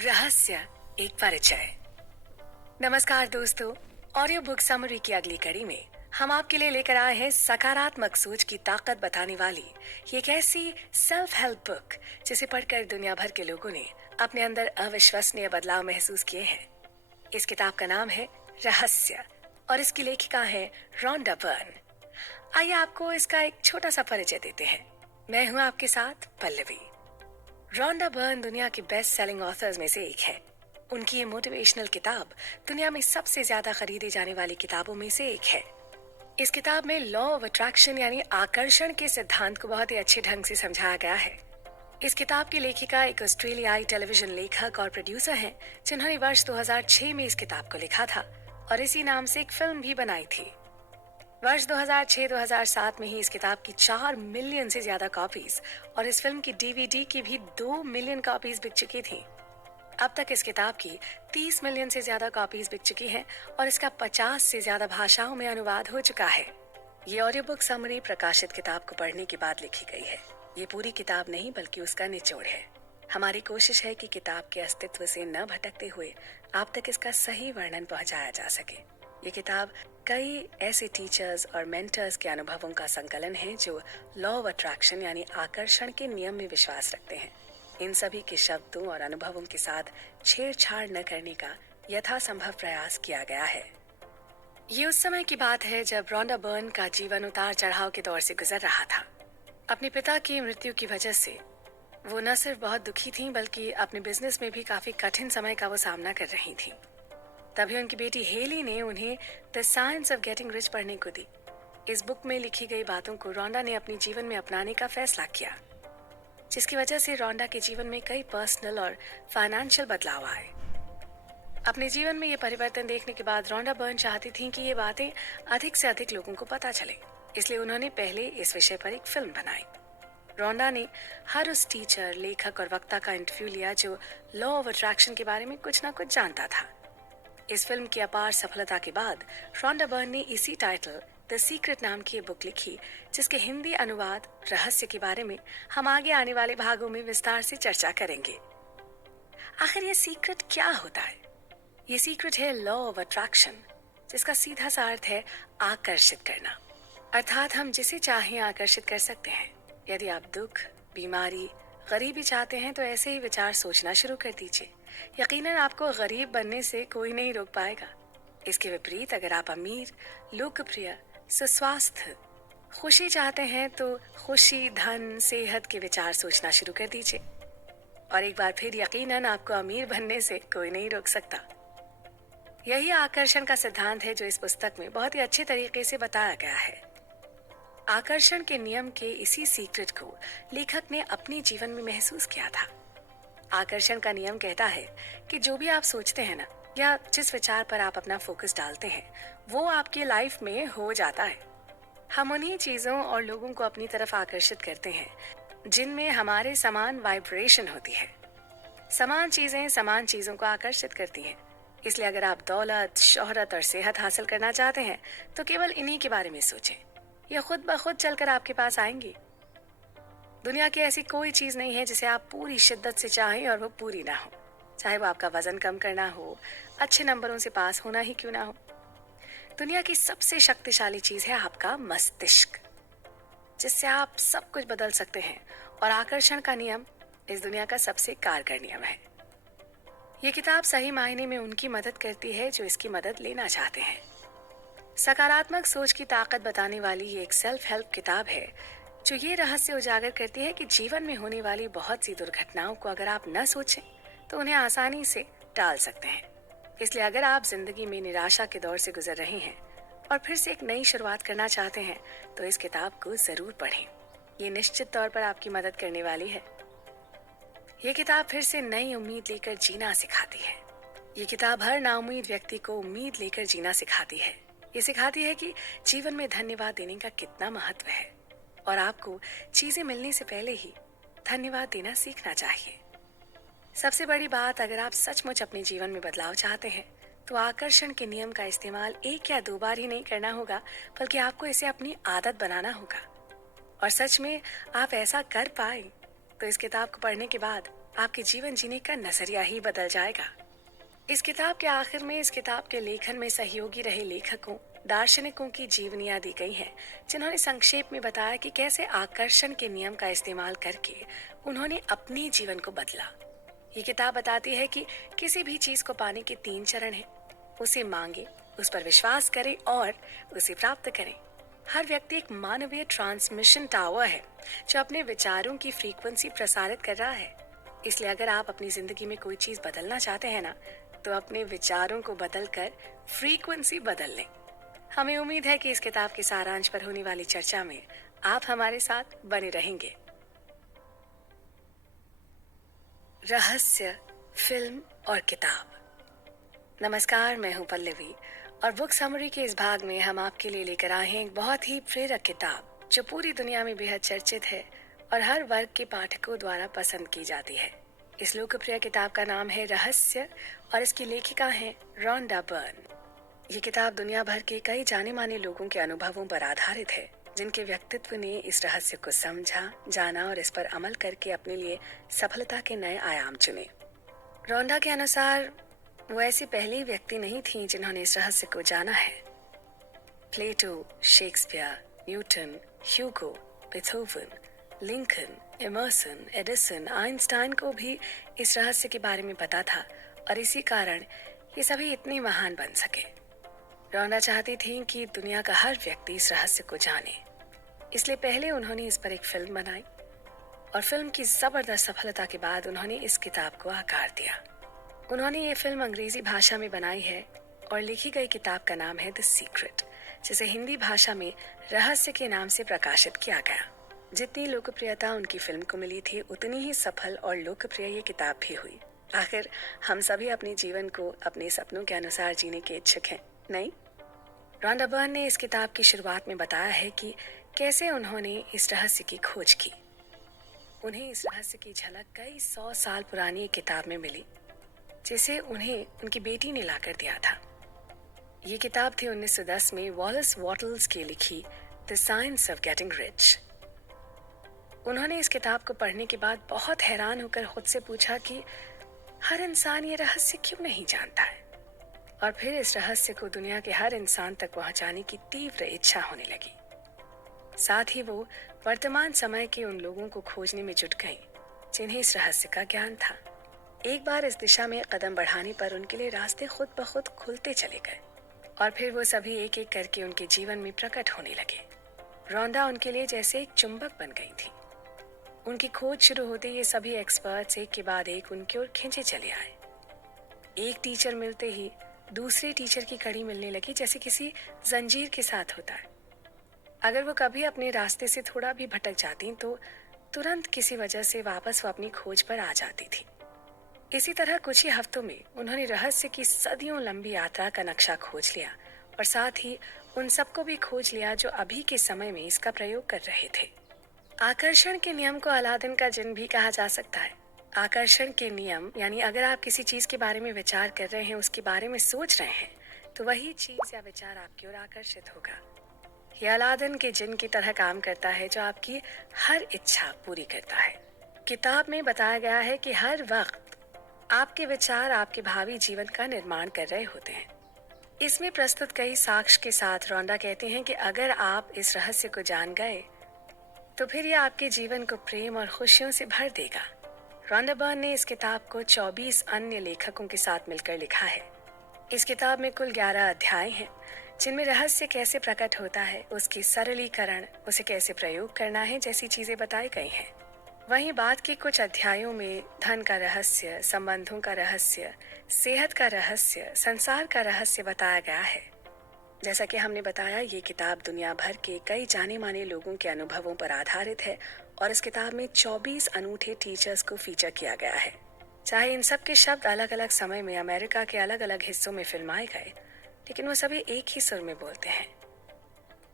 रहस्य एक परिचय। नमस्कार दोस्तों, ऑडियो बुक समरी की अगली कड़ी में हम आपके लिए लेकर आए हैं सकारात्मक सोच की ताकत बताने वाली ये एक ऐसी सेल्फ हेल्प बुक जिसे पढ़कर दुनिया भर के लोगों ने अपने अंदर अविश्वसनीय बदलाव महसूस किए हैं। इस किताब का नाम है रहस्य और इसकी लेखिका है रोंडा बर्न। आइए आपको इसका एक छोटा सा परिचय देते हैं। मैं हूं आपके साथ पल्लवी। रोंडा बर्न दुनिया की बेस्ट सेलिंग ऑथर्स में से एक है। उनकी ये मोटिवेशनल किताब दुनिया में सबसे ज्यादा खरीदी जाने वाली किताबों में से एक है। इस किताब में लॉ ऑफ अट्रैक्शन यानी आकर्षण के सिद्धांत को बहुत ही अच्छे ढंग से समझाया गया है। इस किताब की लेखिका एक ऑस्ट्रेलियाई टेलीविजन लेखक और प्रोड्यूसर हैं, जिन्होंने वर्ष 2006 में इस किताब को लिखा था और इसी नाम से एक फिल्म भी बनाई थी। वर्ष 2006-2007 में ही इस किताब की 4 मिलियन से ज्यादा कॉपीज और इस फिल्म की डीवीडी की भी 2 मिलियन कॉपीज बिक चुकी थी। अब तक इस किताब की 30 मिलियन से ज्यादा कॉपीज बिक चुकी हैं और इसका 50 से ज्यादा भाषाओं में अनुवाद हो चुका है। ये ऑडियो बुक समरी प्रकाशित किताब को पढ़ने के बाद लिखी गई है। ये पूरी किताब नहीं बल्कि उसका निचोड़ है। हमारी कोशिश है कि किताब के अस्तित्व से न भटकते हुए आप तक इसका सही वर्णन पहुंचाया जा सके। ये किताब कई ऐसे टीचर्स और मेंटर्स के अनुभवों का संकलन है जो लॉ ऑफ अट्रैक्शन यानी आकर्षण के नियम में विश्वास रखते हैं। इन सभी के शब्दों और अनुभवों के साथ छेड़छाड़ न करने का यथासंभव प्रयास किया गया है। ये उस समय की बात है जब रोंडा बर्न का जीवन उतार चढ़ाव के दौर से गुजर रहा था। अपने पिता की मृत्यु की वजह से वो न सिर्फ बहुत दुखी थी बल्कि अपने बिजनेस में भी काफी कठिन समय का वो सामना कर रही थी। तभी उनकी बेटी हेली ने उन्हें the science of getting rich पढ़ने को दी। इस बुक में लिखी गई बातों को रोंडा ने अपने जीवन में अपनाने का फैसला किया, जिसकी वजह से रोंडा के जीवन में कई पर्सनल और फाइनेंशियल बदलाव आए। अपने जीवन में ये परिवर्तन देखने के बाद रोंडा बर्न चाहती थी कि ये बातें अधिक से अधिक लोगों को पता चले, इसलिए उन्होंने पहले इस विषय पर एक फिल्म बनाई। रोंडा ने हर उस टीचर, लेखक और वक्ता का इंटरव्यू लिया जो लॉ ऑफ अट्रैक्शन के बारे में कुछ ना कुछ जानता था। इस फिल्म की अपार सफलता के बाद रोंडा बर्न ने इसी टाइटल द सीक्रेट नाम की बुक लिखी, जिसके हिंदी अनुवाद रहस्य के बारे में हम आगे आने वाले भागों में विस्तार से चर्चा करेंगे। आखिर ये सीक्रेट क्या होता है? ये सीक्रेट है लॉ ऑफ अट्रैक्शन, जिसका सीधा सा अर्थ है आकर्षित करना। अर्थात हम जिसे चाहें आकर्षित कर सकते हैं। यदि आप दुख, बीमारी, गरीबी चाहते हैं तो ऐसे ही विचार सोचना शुरू कर दीजिए। यकीनन आपको गरीब बनने से कोई नहीं रोक पाएगा। इसके विपरीत अगर आप अमीर, लोकप्रिय, सुस्वास्थ्य, खुशी चाहते हैं तो खुशी, धन, सेहत के विचार सोचना शुरू कर दीजिए और एक बार फिर यकीनन आपको अमीर बनने से कोई नहीं रोक सकता। यही आकर्षण का सिद्धांत है जो इस पुस्तक में बहुत ही अच्छे तरीके से बताया गया है। आकर्षण के नियम के इसी सीक्रेट को लेखक ने अपने जीवन में महसूस किया था। आकर्षण का नियम कहता है कि जो भी आप सोचते हैं ना, या जिस विचार पर आप अपना फोकस डालते हैं, वो आपकी लाइफ में हो जाता है। हम उन्हीं चीजों और लोगों को अपनी तरफ आकर्षित करते हैं जिनमें हमारे समान वाइब्रेशन होती है। समान चीजें समान चीजों को आकर्षित करती हैं। इसलिए अगर आप दौलत, शोहरत और सेहत हासिल करना चाहते हैं तो केवल इन्हीं के बारे में सोचें। ये खुद ब खुद चलकर आपके पास आएंगी। दुनिया की ऐसी कोई चीज नहीं है जिसे आप पूरी शिद्दत से चाहें और वो पूरी ना हो, चाहे वो आपका वजन कम करना हो, अच्छे नंबरों से पास होना ही क्यों ना हो। दुनिया की सबसे शक्तिशाली चीज है आपका मस्तिष्क, जिससे आप सब कुछ बदल सकते हैं और आकर्षण का नियम इस दुनिया का सबसे कारगर नियम है। ये किताब सही मायने में उनकी मदद करती है जो इसकी मदद लेना चाहते हैं। सकारात्मक सोच की ताकत बताने वाली ये एक सेल्फ हेल्प किताब है जो ये रहस्य उजागर करती है कि जीवन में होने वाली बहुत सी दुर्घटनाओं को अगर आप न सोचें तो उन्हें आसानी से टाल सकते हैं। इसलिए अगर आप जिंदगी में निराशा के दौर से गुजर रहे हैं और फिर से एक नई शुरुआत करना चाहते हैं तो इस किताब को जरूर पढ़ें। ये निश्चित तौर पर आपकी मदद करने वाली है। ये किताब फिर से नई उम्मीद लेकर जीना सिखाती है। ये किताब हर नाउम्मीद व्यक्ति को उम्मीद लेकर जीना सिखाती है। ये सिखाती है कि जीवन में धन्यवाद देने का कितना महत्व है और आपको चीजें मिलने से पहले ही धन्यवाद देना सीखना चाहिए। सबसे बड़ी बात, अगर आप सचमुच अपने जीवन में बदलाव चाहते हैं तो आकर्षण के नियम का इस्तेमाल 1 या 2 बार ही नहीं करना होगा, बल्कि आपको इसे अपनी आदत बनाना होगा। और सच में आप ऐसा कर पाए तो इस किताब को पढ़ने के बाद आपके जीवन जीने का नजरिया ही बदल जाएगा। इस किताब के आखिर में इस किताब के लेखन में सहयोगी रहे लेखकों, दार्शनिकों की जीवनियां दी गई हैं, जिन्होंने संक्षेप में बताया कि कैसे आकर्षण के नियम का इस्तेमाल करके उन्होंने अपने जीवन को बदला। ये किताब बताती है कि किसी भी चीज को पाने के 3 चरण हैं। उसे मांगे, उस पर विश्वास करें और उसे प्राप्त करें। हर व्यक्ति एक मानवीय ट्रांसमिशन टावर है जो अपने विचारों की फ्रीक्वेंसी प्रसारित कर रहा है। इसलिए अगर आप अपनी जिंदगी में कोई चीज बदलना चाहते हैं ना, तो अपने विचारों को बदलकर फ्रीक्वेंसी बदल लें। हमें उम्मीद है कि इस किताब के सारांश पर होने वाली चर्चा में आप हमारे साथ बने रहेंगे। रहस्य, फिल्म और किताब। नमस्कार, मैं हूं पल्लवी और बुक समरी के इस भाग में हम आपके लिए लेकर आए हैं एक बहुत ही प्रेरक किताब जो पूरी दुनिया में बेहद चर्चित है और हर वर्ग के पाठकों द्वारा पसंद की जाती है। इस लोकप्रिय किताब का नाम है रहस्य और इसकी लेखिका हैं रोंडा बर्न। ये किताब दुनिया भर के कई जाने माने लोगों के अनुभवों पर आधारित है, जिनके व्यक्तित्व ने इस रहस्य को समझा, जाना और इस पर अमल करके अपने लिए सफलता के नए आयाम चुने। रोंडा के अनुसार वो ऐसी पहली व्यक्ति नहीं थी जिन्होंने इस रहस्य को जाना है। प्लेटो, शेक्सपियर, न्यूटन, ह्यूगो, Beethoven, Lincoln, Emerson, Edison, Einstein को भी इस रहस्य के बारे में पता था और इसी कारण ये सभी इतने महान बन सके। रोंडा चाहती थी कि दुनिया का हर व्यक्ति इस रहस्य को जाने, इसलिए पहले उन्होंने इस पर एक फिल्म बनाई और फिल्म की जबरदस्त सफलता के बाद उन्होंने इस किताब को आकार दिया। उन्होंने ये फिल्म अंग्रेजी भाषा में बनाई है और लिखी गई किताब का नाम है द सीक्रेट, जिसे हिंदी भाषा में रहस्य के नाम से प्रकाशित किया गया। जितनी लोकप्रियता उनकी फिल्म को मिली थी, उतनी ही सफल और लोकप्रिय ये किताब भी हुई। आखिर हम सभी अपने जीवन को अपने सपनों के अनुसार जीने के इच्छुक हैं, नहीं? रोंडा बर्न ने इस किताब की शुरुआत में बताया है कि कैसे उन्होंने इस रहस्य की खोज की। उन्हें इस रहस्य की झलक कई 100 साल पुरानी एक किताब में मिली, जिसे उन्हें उनकी बेटी ने लाकर दिया था। ये किताब थी 1910 में वॉलेस वॉटल्स की लिखी the science of getting rich. उन्होंने इस किताब को पढ़ने के बाद बहुत हैरान होकर खुद से पूछा कि हर इंसान ये रहस्य क्यों नहीं जानता है, और फिर इस रहस्य को दुनिया के हर इंसान तक पहुंचाने की तीव्र इच्छा होने लगी। साथ ही वो वर्तमान समय के उन लोगों को खोजने में जुट गई जिन्हें इस रहस्य का ज्ञान था। एक बार इस दिशा में कदम बढ़ाने पर उनके लिए रास्ते खुद ब खुद खुलते चले गए और फिर वो सभी एक एक करके उनके जीवन में प्रकट होने लगे। रोंडा उनके लिए जैसे एक चुंबक बन गई थी। उनकी खोज शुरू होते ये सभी एक्सपर्ट्स एक के बाद एक उनकी ओर खींचे चले आए। एक टीचर मिलते ही दूसरे टीचर की कड़ी मिलने लगी, जैसे किसी जंजीर के साथ होता है। अगर वो कभी अपने रास्ते से थोड़ा भी भटक जाती तो तुरंत किसी वजह से वापस वो अपनी खोज पर आ जाती थी। इसी तरह कुछ ही हफ्तों में उन्होंने रहस्य की सदियों लंबी यात्रा का नक्शा खोज लिया और साथ ही उन सबको भी खोज लिया जो अभी के समय में इसका प्रयोग कर रहे थे। आकर्षण के नियम को अलादीन का जिन्न भी कहा जा सकता है। आकर्षण के नियम यानी अगर आप किसी चीज के बारे में विचार कर रहे हैं, उसके बारे में सोच रहे हैं, तो वही चीज या विचार आपकी ओर आकर्षित होगा। यह अलादीन के जिन्न की तरह काम करता है जो आपकी हर इच्छा पूरी करता है। किताब में बताया गया है कि हर वक्त आपके विचार आपके भावी जीवन का निर्माण कर रहे होते हैं। इसमें प्रस्तुत कई साक्ष्य के साथ रोंडा कहते हैं कि अगर आप इस रहस्य को जान गए तो फिर यह आपके जीवन को प्रेम और खुशियों से भर देगा। रोंडा बर्न ने इस किताब को 24 अन्य लेखकों के साथ मिलकर लिखा है। इस किताब में कुल 11 अध्याय हैं, जिनमें रहस्य कैसे प्रकट होता है, उसकी सरलीकरण, उसे कैसे प्रयोग करना है जैसी चीजें बताई गई हैं। वहीं बाद के कुछ अध्यायों में धन का रहस्य, संबंधों का रहस्य, सेहत का रहस्य, संसार का रहस्य बताया गया है। जैसा कि हमने बताया, ये किताब दुनिया भर के कई जाने माने लोगों के अनुभवों पर आधारित है और इस किताब में 24 अनूठे टीचर्स को फीचर किया गया है। चाहे इन सब के शब्द अलग अलग समय में अमेरिका के अलग अलग हिस्सों में फिल्माए गए, लेकिन वो सभी एक ही सुर में बोलते हैं।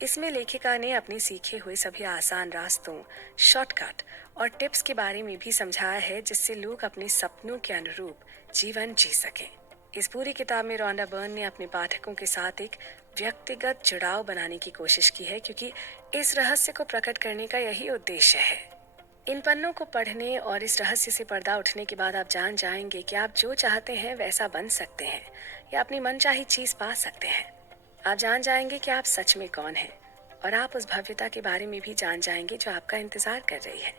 इसमें लेखिका ने अपने सीखे हुए सभी आसान रास्तों, शॉर्टकट और टिप्स के बारे में भी समझाया है, जिससे लोग अपने सपनों के अनुरूप जीवन जी सकें। इस पूरी किताब में रोंडा बर्न ने अपने पाठकों के साथ एक व्यक्तिगत जुड़ाव बनाने की कोशिश की है, क्योंकि इस रहस्य को प्रकट करने का यही उद्देश्य है। इन पन्नों को पढ़ने और इस रहस्य से पर्दा उठने के बाद आप जान जाएंगे कि आप जो चाहते हैं वैसा बन सकते हैं या अपनी मनचाही चीज पा सकते हैं। आप जान जाएंगे कि आप सच में कौन हैं और आप उस भव्यता के बारे में भी जान जाएंगे जो आपका इंतजार कर रही है।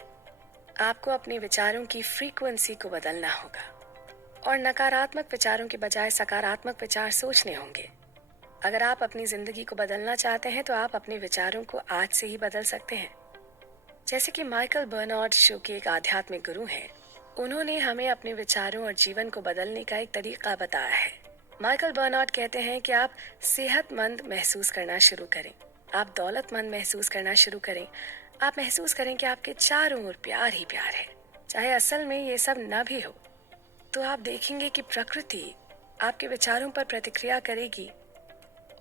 आपको अपने विचारों की फ्रीक्वेंसी को बदलना होगा और नकारात्मक विचारों के बजाय सकारात्मक विचार सोचने होंगे। अगर आप अपनी जिंदगी को बदलना चाहते हैं तो आप अपने विचारों को आज से ही बदल सकते हैं। जैसे कि माइकल बर्नार्ड जो कि एक आध्यात्मिक गुरु हैं, उन्होंने हमें अपने विचारों और जीवन को बदलने का एक तरीका बताया है। माइकल बर्नार्ड कहते हैं कि आप सेहतमंद महसूस करना शुरू करें, आप दौलतमंद महसूस करना शुरू करें, आप महसूस करें कि आपके चारों ओर प्यार ही प्यार है। चाहे असल में ये सब न भी हो तो आप देखेंगे कि प्रकृति आपके विचारों पर प्रतिक्रिया करेगी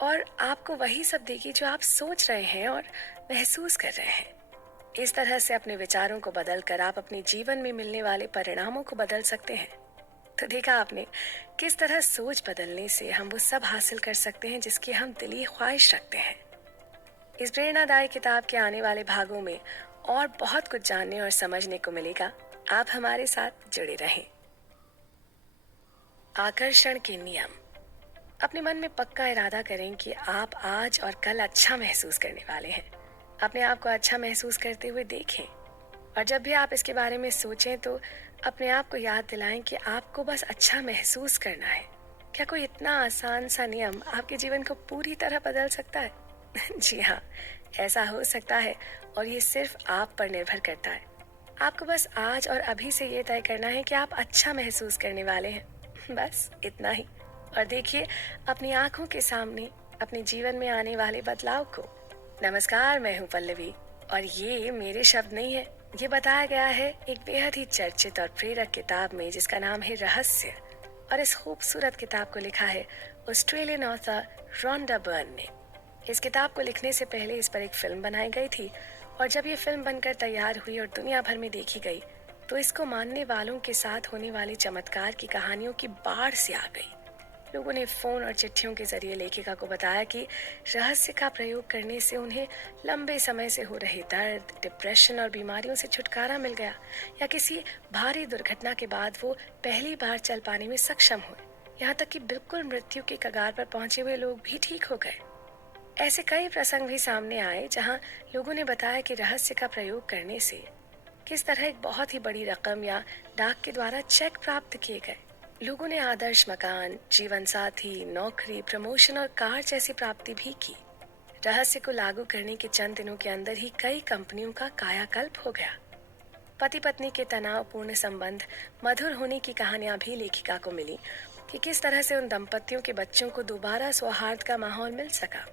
और आपको वही सब देगी जो आप सोच रहे हैं और महसूस कर रहे हैं। इस तरह से अपने विचारों को बदलकर आप अपने जीवन में मिलने वाले परिणामों को बदल सकते हैं। तो देखा आपने किस तरह सोच बदलने से हम वो सब हासिल कर सकते हैं जिसकी हम दिली ख्वाहिश रखते हैं। इस प्रेरणादायी किताब के आने वाले भागों में और बहुत कुछ जानने और समझने को मिलेगा। आप हमारे साथ जुड़े रहें। आकर्षण के नियम। अपने मन में पक्का इरादा करें कि आप आज और कल अच्छा महसूस करने वाले हैं। अपने आप को अच्छा महसूस करते हुए देखें और जब भी आप इसके बारे में सोचें तो अपने आप को याद दिलाएं कि आपको बस अच्छा महसूस करना है। क्या कोई इतना आसान सा नियम आपके जीवन को पूरी तरह बदल सकता है? जी हाँ, ऐसा हो सकता है और ये सिर्फ आप पर निर्भर करता है। आपको बस आज और अभी से ये तय करना है कि आप अच्छा महसूस करने वाले हैं। बस इतना ही। और देखिए अपनी आंखों के सामने अपने जीवन में आने वाले बदलाव को। नमस्कार, मैं हूँ पल्लवी और ये मेरे शब्द नहीं है, ये बताया गया है एक बेहद ही चर्चित और प्रेरक किताब में जिसका नाम है रहस्य। और इस खूबसूरत किताब को लिखा है ऑस्ट्रेलियन ऑथर रोंडा बर्न ने। इस किताब को लिखने से पहले इस पर एक फिल्म बनाई गई थी और जब ये फिल्म बनकर तैयार हुई और दुनिया भर में देखी गई तो इसको मानने वालों के साथ होने वाले चमत्कार की कहानियों की बाढ़ से आ गई। लोगों ने फोन और चिट्ठियों के जरिए लेखिका को बताया कि रहस्य का प्रयोग करने से उन्हें लंबे समय से हो रहे दर्द, डिप्रेशन और बीमारियों से छुटकारा मिल गया या किसी भारी दुर्घटना के बाद वो पहली बार चल पाने में सक्षम हुए। यहाँ तक कि बिल्कुल मृत्यु के कगार पर पहुंचे हुए लोग भी ठीक हो गए। ऐसे कई प्रसंग भी सामने आए जहाँ लोगों ने बताया कि रहस्य का प्रयोग करने से किस तरह एक बहुत ही बड़ी रकम या डाक के द्वारा चेक प्राप्त किए गए। लोगों ने आदर्श मकान, जीवन साथी, नौकरी, प्रमोशन और कार जैसी प्राप्ति भी की। रहस्य को लागू करने के चंद दिनों के अंदर ही कई कंपनियों का कायाकल्प हो गया। पति पत्नी के तनावपूर्ण संबंध मधुर होने की कहानियां भी लेखिका को मिली कि किस तरह से उन दंपतियों के बच्चों को दोबारा सौहार्द का माहौल मिल सका।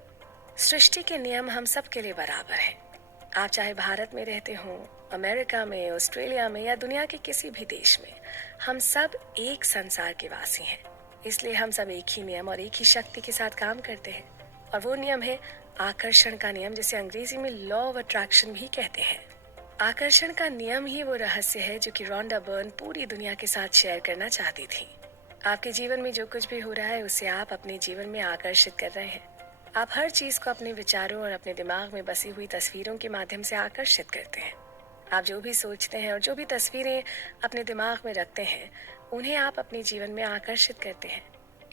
सृष्टि के नियम हम सब के लिए बराबर हैं। आप चाहे भारत में रहते हों, अमेरिका में, ऑस्ट्रेलिया में या दुनिया के किसी भी देश में, हम सब एक संसार के वासी हैं। इसलिए हम सब एक ही नियम और एक ही शक्ति के साथ काम करते हैं और वो नियम है आकर्षण का नियम, जिसे अंग्रेजी में लॉ ऑफ अट्रैक्शन भी कहते हैं। आकर्षण का नियम ही वो रहस्य है जो कि रोंडा बर्न पूरी दुनिया के साथ शेयर करना चाहती थी। आपके जीवन में जो कुछ भी हो रहा है उसे आप अपने जीवन में आकर्षित कर रहे हैं। आप हर चीज को अपने विचारों और अपने दिमाग में बसी हुई तस्वीरों के माध्यम से आकर्षित करते हैं। आप जो भी सोचते हैं और जो भी तस्वीरें अपने दिमाग में रखते हैं उन्हें आप अपने जीवन में आकर्षित करते हैं।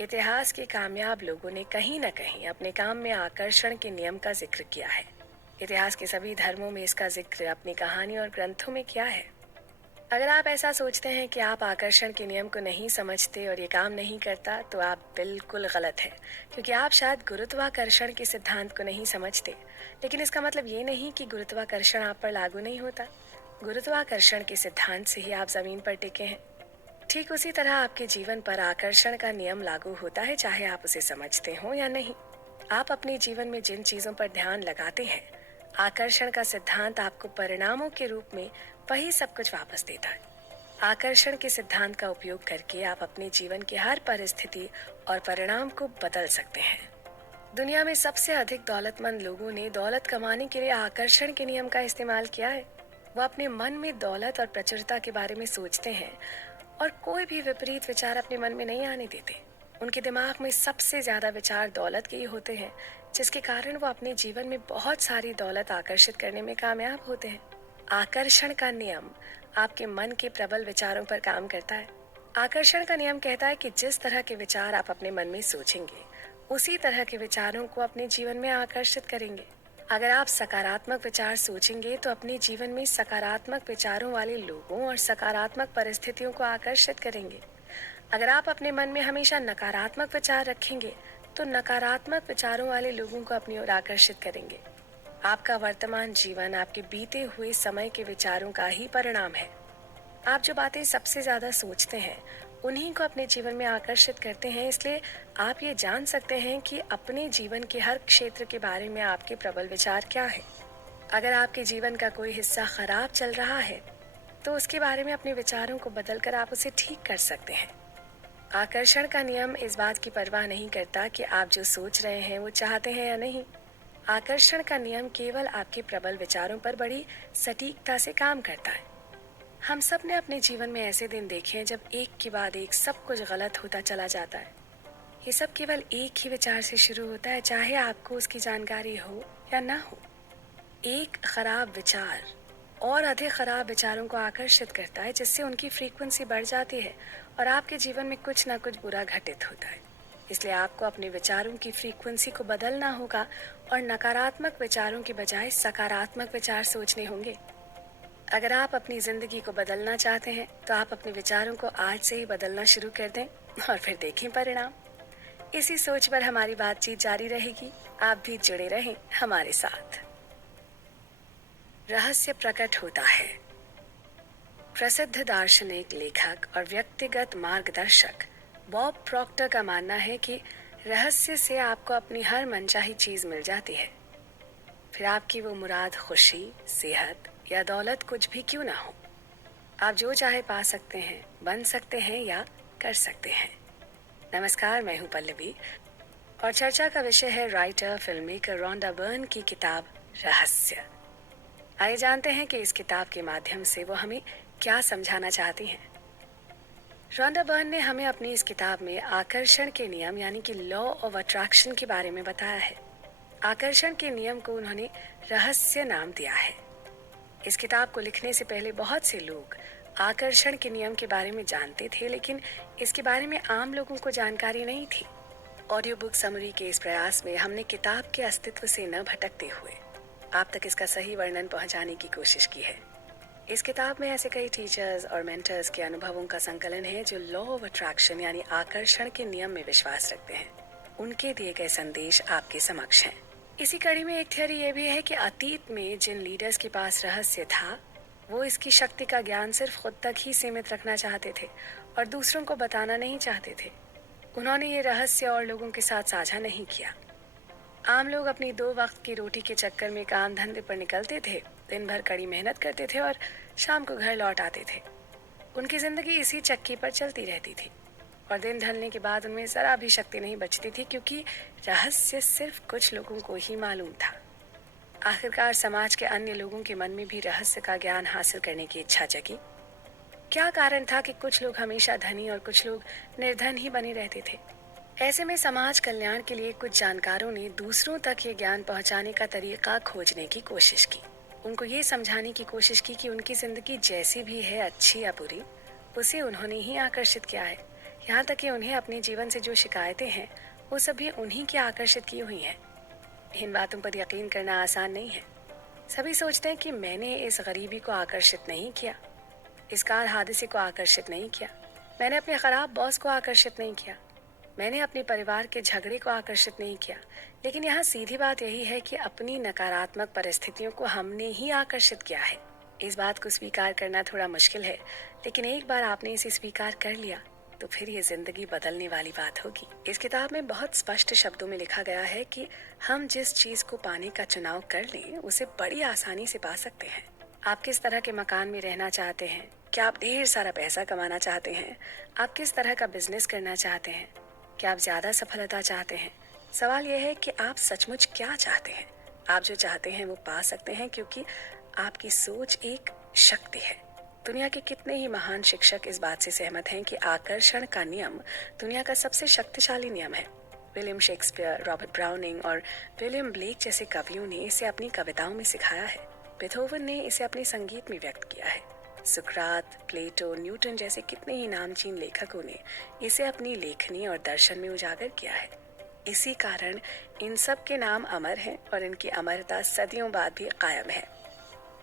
इतिहास के कामयाब लोगों ने कहीं न कहीं अपने काम में आकर्षण के नियम का जिक्र किया है। इतिहास के सभी धर्मों में इसका जिक्र अपनी कहानी और ग्रंथों में किया है। अगर आप ऐसा सोचते हैं कि आप आकर्षण के नियम को नहीं समझते और ये काम नहीं करता तो आप बिल्कुल गलत हैं, क्योंकि आप शायद गुरुत्वाकर्षण के सिद्धांत को नहीं समझते। लेकिन इसका मतलब ये नहीं कि गुरुत्वाकर्षण आप पर लागू नहीं होता। गुरुत्वाकर्षण के सिद्धांत से ही आप जमीन पर टिके हैं। ठीक उसी तरह आपके जीवन पर आकर्षण का नियम लागू होता है, चाहे आप उसे समझते हो या नहीं। आप अपने जीवन में जिन चीजों पर ध्यान लगाते हैं, आकर्षण का सिद्धांत आपको परिणामों के रूप में वही सब कुछ वापस देता है। आकर्षण के सिद्धांत का उपयोग करके आप अपने जीवन की हर परिस्थिति और परिणाम को बदल सकते हैं। दुनिया में सबसे अधिक दौलतमंद लोगों ने दौलत कमाने के लिए आकर्षण के नियम का इस्तेमाल किया है। वो अपने मन में दौलत और प्रचुरता के बारे में सोचते हैं और कोई भी विपरीत विचार अपने मन में नहीं आने देते। उनके दिमाग में सबसे ज्यादा विचार दौलत के ही होते हैं, जिसके कारण वो अपने जीवन में बहुत सारी दौलत आकर्षित करने में कामयाब होते हैं। आकर्षण का नियम आपके मन के प्रबल विचारों पर काम करता है। आकर्षण का नियम कहता है कि जिस तरह के विचार आप अपने मन में सोचेंगे, उसी तरह के विचारों को अपने जीवन में आकर्षित करेंगे। अगर आप सकारात्मक विचार सोचेंगे तो अपने जीवन में सकारात्मक विचारों वाले लोगों और सकारात्मक परिस्थितियों को आकर्षित करेंगे। अगर आप अपने मन में हमेशा नकारात्मक विचार रखेंगे तो नकारात्मक विचारों वाले लोगों को अपनी ओर आकर्षित करेंगे। आपका वर्तमान जीवन आपके बीते हुए समय के विचारों का ही परिणाम है। आप जो बातें सबसे ज्यादा सोचते हैं उन्हीं को अपने जीवन में आकर्षित करते हैं। इसलिए आप ये जान सकते हैं कि अपने जीवन के हर क्षेत्र के बारे में आपके प्रबल विचार क्या है। अगर आपके जीवन का कोई हिस्सा खराब चल रहा है तो उसके बारे में अपने विचारों को बदलकर आप उसे ठीक कर सकते हैं। आकर्षण का नियम इस बात की परवाह नहीं करता कि आप जो सोच रहे हैं वो चाहते हैं या नहीं। आकर्षण का नियम केवल आपके प्रबल विचारों पर बड़ी सटीकता से काम करता है। हम सब ने अपने जीवन में ऐसे दिन देखे हैं जब एक के बाद एक सब कुछ गलत होता चला जाता है। ये सब केवल एक ही विचार से शुरू होता है, चाहे आपको उसकी जानकारी हो या ना हो। एक खराब विचार और अधिक खराब विचारों को आकर्षित करता है, जिससे उनकी फ्रीक्वेंसी बढ़ जाती है और आपके जीवन में कुछ ना कुछ बुरा घटित होता है। इसलिए आपको अपने विचारों की फ्रीक्वेंसी को बदलना होगा और नकारात्मक विचारों की बजाय सकारात्मक विचार सोचने होंगे। अगर आप अपनी जिंदगी को बदलना चाहते हैं तो आप अपने विचारों को आज से ही बदलना शुरू कर दें और फिर देखें परिणाम। इसी सोच पर हमारी बातचीत जारी रहेगी। आप भी जुड़े रहें हमारे साथ। रहस्य प्रकट होता है। प्रसिद्ध दार्शनिक, लेखक और व्यक्तिगत मार्गदर्शक बॉब प्रॉक्टर का मानना है कि रहस्य से आपको अपनी हर मनचाही चीज मिल जाती है। फिर आपकी वो मुराद खुशी, सेहत या दौलत कुछ भी क्यों ना हो, आप जो चाहे पा सकते हैं, बन सकते हैं या कर सकते हैं। नमस्कार, मैं हूं पल्लवी और चर्चा का विषय है writer filmmaker Rhonda Byrne की किताब रहस्य। आइए जानते हैं कि इस किताब के माध्यम से वो हमें क्या समझाना चाहती हैं। रोंडा बर्न ने हमें अपनी इस किताब में आकर्षण के नियम यानी कि लॉ ऑफ अट्रैक्शन के बारे में बताया है। आकर्षण के नियम को उन्होंने रहस्य नाम दिया है। इस किताब को लिखने से पहले बहुत से लोग आकर्षण के नियम के बारे में जानते थे, लेकिन इसके बारे में आम लोगों को जानकारी नहीं थी। ऑडियो बुक समरी के इस प्रयास में हमने किताब के अस्तित्व से न भटकते हुए आप तक इसका सही वर्णन पहुंचाने की कोशिश की है। इस किताब में ऐसे कई टीचर्स और मेंटर्स के अनुभवों का संकलन है जो लॉ ऑफ अट्रैक्शन यानी आकर्षण के नियम में विश्वास रखते हैं। उनके दिए गए संदेश आपके समक्ष हैं। इसी कड़ी में एक थ्योरी ये भी है कि अतीत में जिन लीडर्स के पास रहस्य था वो इसकी शक्ति का ज्ञान सिर्फ खुद तक ही सीमित रखना चाहते थे और दूसरों को बताना नहीं चाहते थे। उन्होंने ये रहस्य और लोगों के साथ साझा नहीं किया। आम लोग अपनी 2 वक्त की रोटी के चक्कर में काम धंधे पर निकलते थे, दिन भर कड़ी मेहनत करते थे और शाम को घर लौट आते थे। उनकी जिंदगी इसी चक्की पर चलती रहती थी और दिन ढलने के बाद उनमें जरा भी शक्ति नहीं बचती थी, क्योंकि रहस्य सिर्फ कुछ लोगों को ही मालूम था। आखिरकार समाज के अन्य लोगों के मन में भी रहस्य का ज्ञान हासिल करने की इच्छा जगी। क्या कारण था कि कुछ लोग हमेशा धनी और कुछ लोग निर्धन ही बने रहते थे? ऐसे में समाज कल्याण के लिए कुछ जानकारों ने दूसरों तक ये ज्ञान पहुंचाने का तरीका खोजने की कोशिश की। उनको ये समझाने की कोशिश की कि उनकी जिंदगी जैसी भी है, अच्छी या बुरी, उसे उन्होंने ही आकर्षित किया है। यहाँ तक कि उन्हें अपने जीवन से जो शिकायतें हैं वो सभी उन्हीं की आकर्षित की हुई हैं। इन बातों पर यकीन करना आसान नहीं है। सभी सोचते हैं कि मैंने इस गरीबी को आकर्षित नहीं किया, इस कार हादसे को आकर्षित नहीं किया, मैंने अपने खराब बॉस को आकर्षित नहीं किया, मैंने अपने परिवार के झगड़े को आकर्षित नहीं किया। लेकिन यहाँ सीधी बात यही है कि अपनी नकारात्मक परिस्थितियों को हमने ही आकर्षित किया है। इस बात को स्वीकार करना थोड़ा मुश्किल है, लेकिन एक बार आपने इसे स्वीकार कर लिया तो फिर ये जिंदगी बदलने वाली बात होगी। इस किताब में बहुत स्पष्ट शब्दों में लिखा गया है कि हम जिस चीज को पाने का चुनाव कर लें उसे बड़ी आसानी से पा सकते हैं। आप किस तरह के मकान में रहना चाहते हैं? क्या आप ढेर सारा पैसा कमाना चाहते हैं? आप किस तरह का बिजनेस करना चाहते हैं? क्या आप ज्यादा सफलता चाहते हैं? सवाल यह है कि आप सचमुच क्या चाहते हैं। आप जो चाहते हैं वो पा सकते हैं, क्योंकि आपकी सोच एक शक्ति है। दुनिया के कितने ही महान शिक्षक इस बात से सहमत हैं कि आकर्षण का नियम दुनिया का सबसे शक्तिशाली नियम है। विलियम शेक्सपियर, रॉबर्ट ब्राउनिंग और विलियम ब्लेक जैसे कवियों ने इसे अपनी कविताओं में सिखाया है। बेथोवन ने इसे अपने संगीत में व्यक्त किया है। सुकरात, प्लेटो, न्यूटन जैसे कितने ही नामचीन लेखकों ने इसे अपनी लेखनी और दर्शन में उजागर किया है। इसी कारण इन सब के नाम अमर हैं और इनकी अमरता सदियों बाद भी कायम है।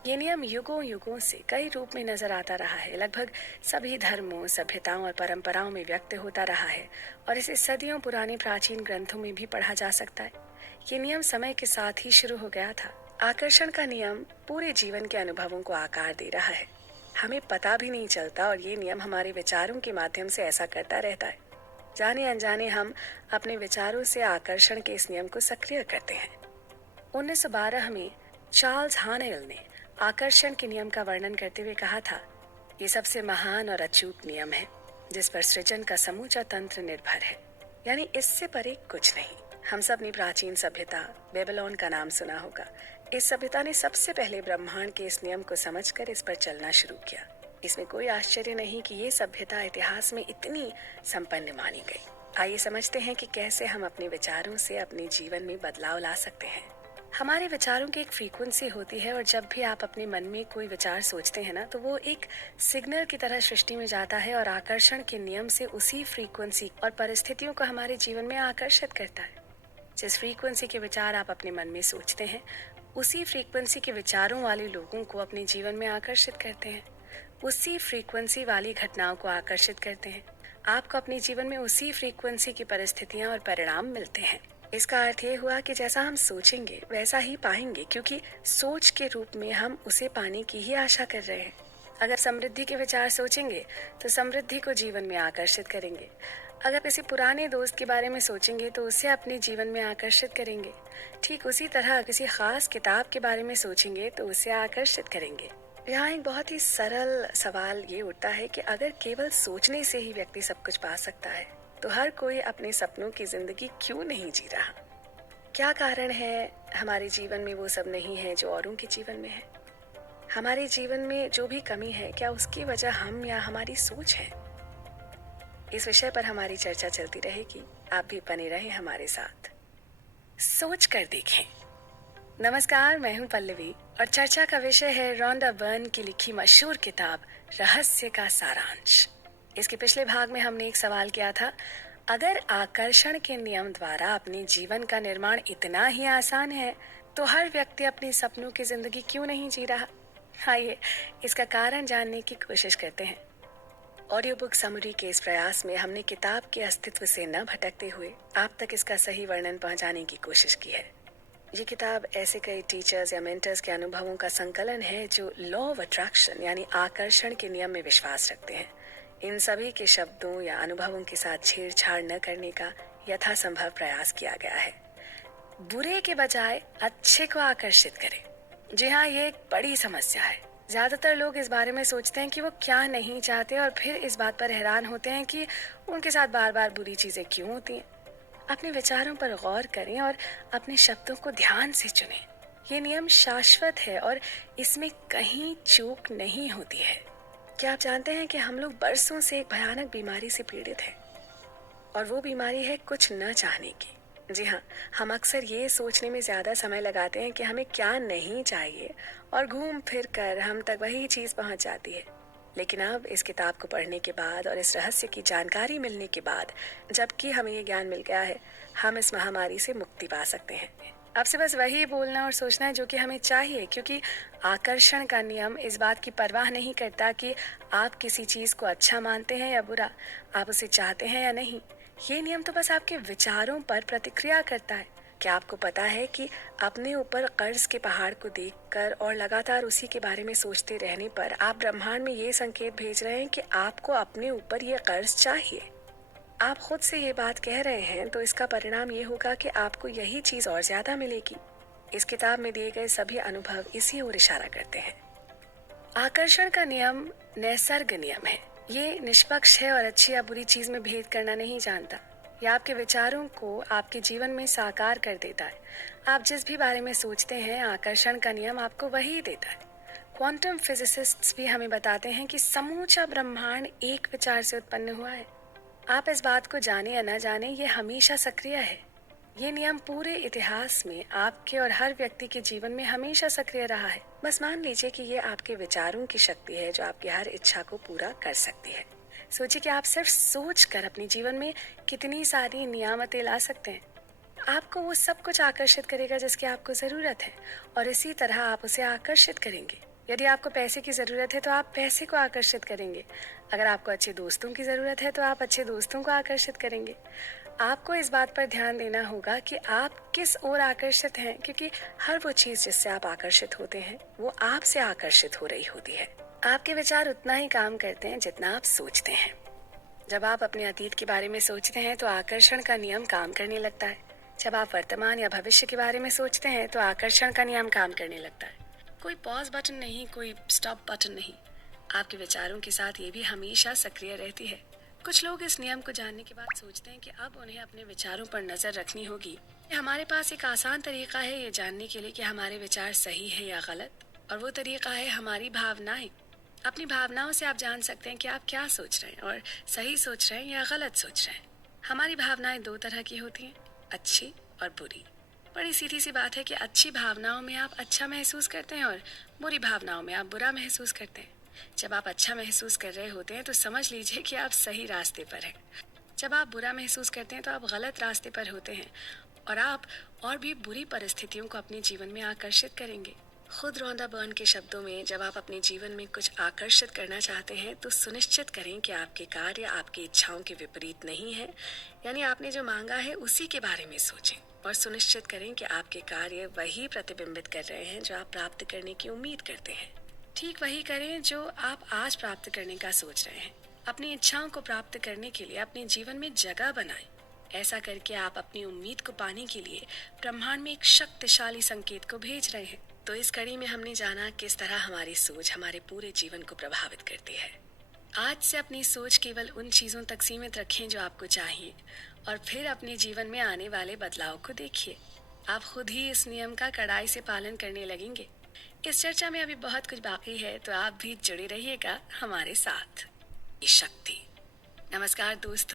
ये नियम युगों युगों से कई रूप में नजर आता रहा है, लगभग सभी धर्मों, सभ्यताओं और परंपराओं में व्यक्त होता रहा है और इसे सदियों पुराने प्राचीन ग्रंथों में भी पढ़ा जा सकता है। ये नियम समय के साथ ही शुरू हो गया था। आकर्षण का नियम पूरे जीवन के अनुभवों को आकार दे रहा है। हमें पता भी नहीं चलता और ये नियम हमारे विचारों के माध्यम से ऐसा करता रहता है। जाने अनजाने हम अपने विचारों से आकर्षण के इस नियम को सक्रिय करते हैं। 1912 में चार्ल्स हानेल ने आकर्षण के नियम का वर्णन करते हुए कहा था, ये सबसे महान और अचूक नियम है जिस पर सृजन का समूचा तंत्र निर्भर है, यानी इससे परे कुछ नहीं। हम सब ने प्राचीन सभ्यता बेबीलोन का नाम सुना होगा। इस सभ्यता ने सबसे पहले ब्रह्मांड के इस नियम को समझकर इस पर चलना शुरू किया। इसमें कोई आश्चर्य नहीं कि ये सभ्यता इतिहास में इतनी संपन्न मानी गई। आइए समझते हैं कि कैसे हम अपने विचारों से अपने जीवन में बदलाव ला सकते हैं। हमारे विचारों की एक फ्रीक्वेंसी होती है और जब भी आप अपने मन में कोई विचार सोचते हैं ना, तो वो एक सिग्नल की तरह सृष्टि में जाता है और आकर्षण के नियम से उसी फ्रीक्वेंसी और परिस्थितियों को हमारे जीवन में आकर्षित करता है। जिस फ्रीक्वेंसी के विचार आप अपने मन में सोचते हैं, उसी फ्रीक्वेंसी के विचारों वाले लोगों को अपने जीवन में आकर्षित करते हैं, उसी फ्रीक्वेंसी वाली घटनाओं को आकर्षित करते हैं। आपको अपने जीवन में उसी फ्रीक्वेंसी की परिस्थितियां और परिणाम मिलते हैं। इसका अर्थ ये हुआ कि जैसा हम सोचेंगे वैसा ही पाएंगे, क्योंकि सोच के रूप में हम उसे पाने की ही आशा कर रहे हैं। अगर समृद्धि के विचार सोचेंगे तो समृद्धि को जीवन में आकर्षित करेंगे। अगर किसी पुराने दोस्त के बारे में सोचेंगे तो उसे अपने जीवन में आकर्षित करेंगे। ठीक उसी तरह किसी खास किताब के बारे में सोचेंगे तो उसे आकर्षित करेंगे। यहाँ एक बहुत ही सरल सवाल ये उठता है कि अगर केवल सोचने से ही व्यक्ति सब कुछ पा सकता है, तो हर कोई अपने सपनों की जिंदगी क्यों नहीं जी रहा? क्या कारण है हमारे जीवन में वो सब नहीं है जो औरों के जीवन में है? हमारे जीवन में जो भी कमी है, क्या उसकी वजह हम या हमारी सोच है? इस विषय पर हमारी चर्चा चलती रहेगी। आप भी बने रहें हमारे साथ। सोच कर देखें। नमस्कार, मैं हूं पल्लवी और चर्चा का विषय है रोंडा बर्न की लिखी मशहूर किताब रहस्य का सारांश। इसके पिछले भाग में हमने एक सवाल किया था, अगर आकर्षण के नियम द्वारा अपने जीवन का निर्माण इतना ही आसान है, तो हर व्यक्ति अपने सपनों की जिंदगी क्यों नहीं जी रहा? आइए इसका कारण जानने की कोशिश करते हैं। ऑडियो बुक समरी के इस प्रयास में हमने किताब के अस्तित्व से न भटकते हुए आप तक इसका सही वर्णन पहुंचाने की कोशिश की है। ये किताब ऐसे कई टीचर्स या मेंटर्स के अनुभवों का संकलन है जो लॉ ऑफ अट्रैक्शन यानी आकर्षण के नियम में विश्वास रखते हैं। इन सभी के शब्दों या अनुभवों के साथ छेड़छाड़ न करने का यथासंभव प्रयास किया गया है। बुरे के बजाय अच्छे को आकर्षित करें। जी हाँ, ये एक बड़ी समस्या है। ज्यादातर लोग इस बारे में सोचते हैं कि वो क्या नहीं चाहते और फिर इस बात पर हैरान होते हैं कि उनके साथ बार बार बुरी चीजें क्यों होती हैं। अपने विचारों पर गौर करें और अपने शब्दों को ध्यान से चुनें। ये नियम शाश्वत है और इसमें कहीं चूक नहीं होती है। क्या आप जानते हैं कि हम लोग बरसों से एक भयानक बीमारी से पीड़ित हैं, और वो बीमारी है कुछ न चाहने की। जी हाँ, हम अक्सर ये सोचने में ज्यादा समय लगाते हैं कि हमें क्या नहीं चाहिए और घूम फिर कर हम तक वही चीज पहुंच जाती है। लेकिन अब इस किताब को पढ़ने के बाद और इस रहस्य की जानकारी मिलने के बाद, जबकि हमें ये ज्ञान मिल गया है, हम इस महामारी से मुक्ति पा सकते हैं। अब से बस वही बोलना और सोचना है जो कि हमें चाहिए, क्योंकि आकर्षण का नियम इस बात की परवाह नहीं करता कि आप किसी चीज को अच्छा मानते हैं या बुरा, आप उसे चाहते हैं या नहीं। ये नियम तो बस आपके विचारों पर प्रतिक्रिया करता है। क्या आपको पता है कि अपने ऊपर कर्ज के पहाड़ को देखकर और लगातार उसी के बारे में सोचते रहने पर आप ब्रह्मांड में ये संकेत भेज रहे हैं कि आपको अपने ऊपर ये कर्ज चाहिए। आप खुद से ये बात कह रहे हैं, तो इसका परिणाम ये होगा कि आपको यही चीज और ज्यादा मिलेगी। इस किताब में दिए गए सभी अनुभव इसी ओर इशारा करते हैं। आकर्षण का नियम नैसर्ग नियम है। ये निष्पक्ष है और अच्छी या बुरी चीज में भेद करना नहीं जानता। यह आपके विचारों को आपके जीवन में साकार कर देता है। आप जिस भी बारे में सोचते हैं, आकर्षण का नियम आपको वही देता है। क्वांटम फिजिसिस्ट्स भी हमें बताते हैं कि समूचा ब्रह्मांड एक विचार से उत्पन्न हुआ है। आप इस बात को जाने या न जाने, ये हमेशा सक्रिय है। ये नियम पूरे इतिहास में आपके और हर व्यक्ति के जीवन में हमेशा सक्रिय रहा है। बस मान लीजिए कि ये आपके विचारों की शक्ति है जो आपकी हर इच्छा को पूरा कर सकती है। सोचिए कि आप सिर्फ सोच कर अपने जीवन में कितनी सारी नियामतें ला सकते हैं। आपको वो सब कुछ आकर्षित करेगा जिसकी आपको ज़रूरत है, और इसी तरह आप उसे आकर्षित करेंगे। यदि आपको पैसे की ज़रूरत है तो आप पैसे को आकर्षित करेंगे। अगर आपको अच्छे दोस्तों की ज़रूरत है तो आप अच्छे दोस्तों को आकर्षित करेंगे। आपको इस बात पर ध्यान देना होगा कि आप किस ओर आकर्षित हैं, क्योंकि हर वो चीज़ जिससे आप आकर्षित होते हैं वो आपसे आकर्षित हो रही होती है। आपके विचार उतना ही काम करते हैं जितना आप सोचते हैं। जब आप अपने अतीत के बारे में सोचते हैं तो आकर्षण का नियम काम करने लगता है। जब आप वर्तमान या भविष्य के बारे में सोचते हैं तो आकर्षण का नियम काम करने लगता है। कोई पॉज बटन नहीं, कोई स्टॉप बटन नहीं। आपके विचारों के साथ ये भी हमेशा सक्रिय रहती है। कुछ लोग इस नियम को जानने के बाद सोचते हैं कि अब उन्हें अपने विचारों पर नजर रखनी होगी। हमारे पास एक आसान तरीका है ये जानने के लिए कि हमारे विचार सही है या गलत, और वो तरीका है हमारी भावनाएं। अपनी भावनाओं से आप जान सकते हैं कि आप क्या सोच रहे हैं और सही सोच रहे हैं या गलत सोच रहे हैं। हमारी भावनाएं दो तरह की होती हैं, अच्छी और बुरी। बड़ी सीधी सी बात है कि अच्छी भावनाओं में आप अच्छा महसूस करते हैं और बुरी भावनाओं में आप बुरा महसूस करते हैं। जब आप अच्छा महसूस कर रहे होते हैं तो समझ लीजिए कि आप सही रास्ते पर हैं। जब आप बुरा महसूस करते हैं तो आप गलत रास्ते पर होते हैं, और आप और भी बुरी परिस्थितियों को अपने जीवन में आकर्षित करेंगे। खुद रॉन्डा बर्न के शब्दों में, जब आप अपने जीवन में कुछ आकर्षित करना चाहते हैं तो सुनिश्चित करें कि आपके कार्य आपकी इच्छाओं के विपरीत नहीं है। यानी आपने जो मांगा है उसी के बारे में सोचें, और सुनिश्चित करें कि आपके कार्य वही प्रतिबिंबित कर रहे हैं जो आप प्राप्त करने की उम्मीद करते हैं। ठीक वही करें जो आप आज प्राप्त करने का सोच रहे हैं। अपनी इच्छाओं को प्राप्त करने के लिए अपने जीवन में जगह बनाएं। ऐसा करके आप अपनी उम्मीद को पाने के लिए ब्रह्मांड में एक शक्तिशाली संकेत को भेज रहे हैं। तो इस कड़ी में हमने जाना किस तरह हमारी सोच हमारे पूरे जीवन को प्रभावित करती है। आज से अपनी सोच केवल उन चीज़ों तक सीमित रखें जो आपको चाहिए, और फिर अपने जीवन में आने वाले बदलाव को देखिए। आप खुद ही इस नियम का कड़ाई से पालन करने लगेंगे। इस चर्चा में अभी बहुत कुछ बाकी है, तो आप भी जुड़े रहिएगा हमारे साथ। ये शक्ति। नमस्कार दोस्तों।